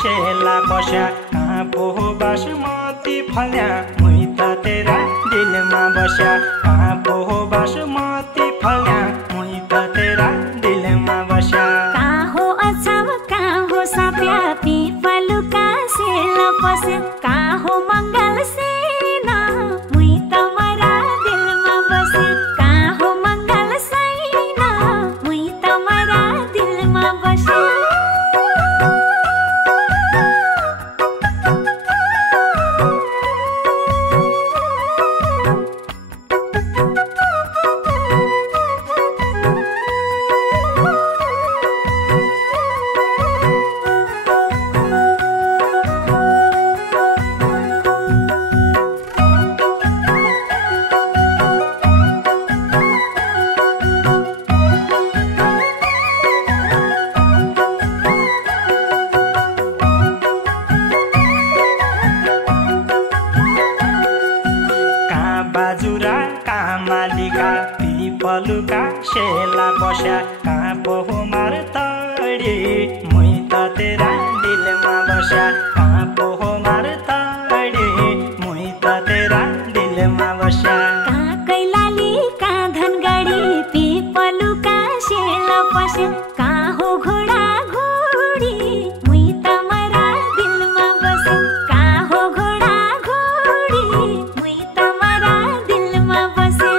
शेला बस्या कहाँ पो बासमती फल्या मुई त तेरा दिलमा बस्या कहाँ पो बासमती फल्या मुई त तेरा दिलमा बस्या कहाँ हो अछाम कहाँ हो साप्या पिपलुका शेला बस्या कहाँ हो मङ्गल सेना मुई तमरा दिलमा बस्या कहाँ हो मङ्गल सेना मुई तमरा दिलमा बस्या बाजुरा कहाँ मालिका पिपलुका शेला बस्या कहाँ पोहमार तडी मुई त तेरा दिलमा बस्या कहाँ पोहमार तडी मुई त तेरा दिलमा बस्या कहाँ कैलाली कहाँ धनगढी पिपलुका शेला बस्या कहाँ हो घोडा घोडी मुई तमरा दिलमा बस्या कहाँ हो घोडा घोडी मुई तमरा दिलमा बस्या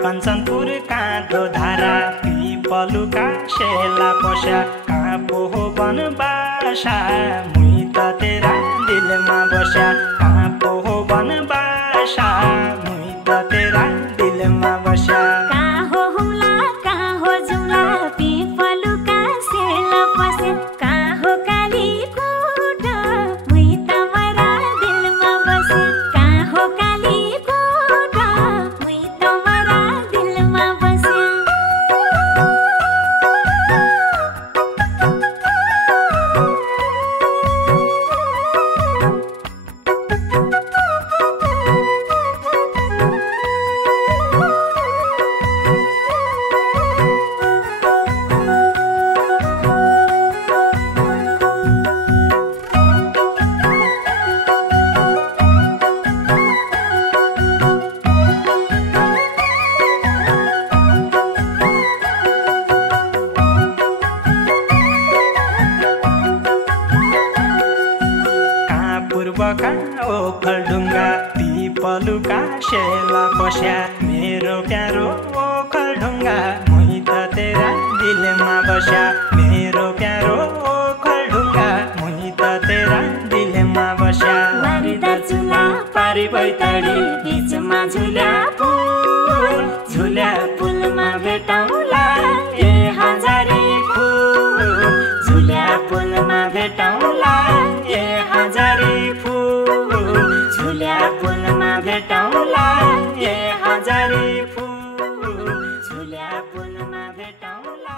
कञ्चनपुर काँठो धारा पिपलुका शेला बस्या कहाँ पोहो बनबासा मुई त तेरा दिलमा बस्या कहाँ पोहो बनबासा मुई त तेरा दिलमा बस्या कहाँ हो हुम्ला कहाँ हो जुम्ला पिपलुका शेला बस्या कहाँ हो कालीकोट मुई तमरा दिलमा बस्या कहाँ हो कालीकोट मुई तमरा दिलमा बस्या पूर्वका ओखलढुङ्गा पिपलुका शेला बस्या मेरो प्यारो ओखलढुङ्गा मुई त तेरा दिलमा बस्या मेरो प्यारो ओखलढुङ्गा मुई त तेरा दिलमा बस्या वारिदा चुला पारी बैतडी बीचमा झुल्या पुलमा भेटौँला ए हजारी फुल झुल्या पुलमा भेटौँला ए हजारी फुल झुल्या पुलमा भेटौँला ए हजारी फुल झुल्या पुलमा भेटौँला।